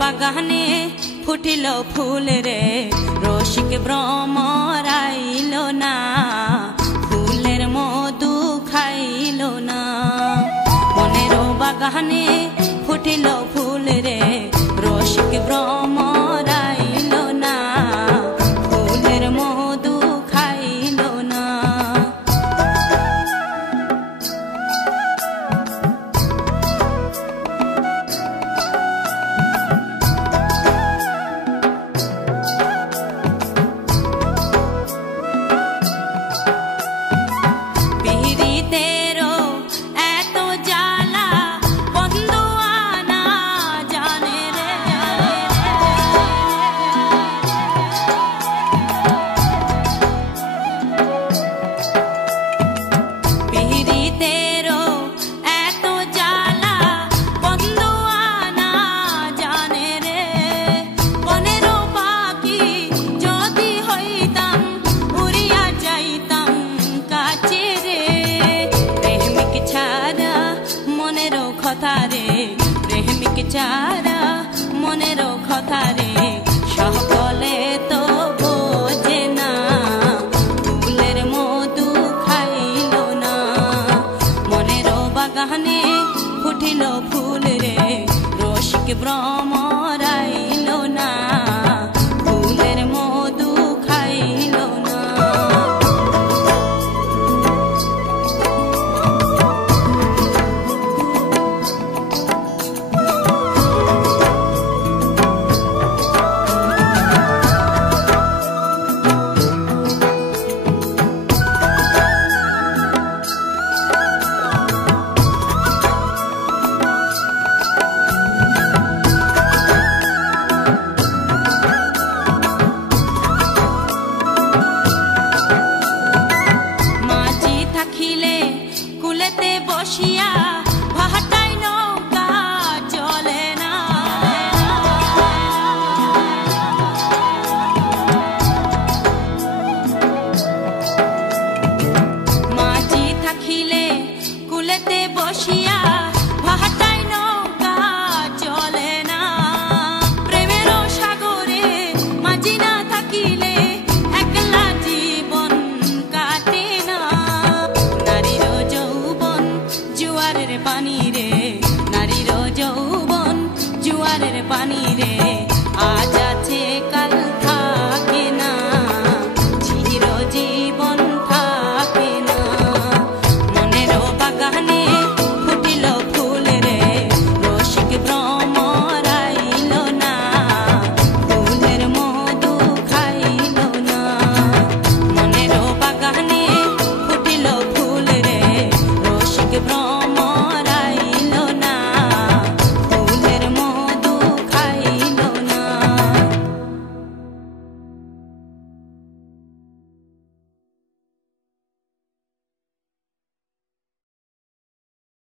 বাগানে ফুটিল ফুল রে রসিক ভ্রমর আইল না ফুলের মধু খাইল না মনের বাগানে ফুটিল ফুল রে রসিক ভ্রমর আইল না ফুলের মধু খাইল না প্রেমিক চারা মনের কথা রে সকলে তো বোঝে না ফুলের মধু খাইল না মনের বাগানে ফুটিল ফুল রে রসিক ভ্রমর আইল না ফুলের মধু খাইল না কুলেতে বসিয়া ভাটাই নৌকা চলে না মাঝি থাকিলে কুলেতে বসিয়া ভাটাই নৌকা চলে না প্রেমের সাগরে মাঝি না থাকিলে একলা জীবন কাটে না জুয়ারের পানি রে নারীর যৌবন জুয়ারের পানি রে আজাদ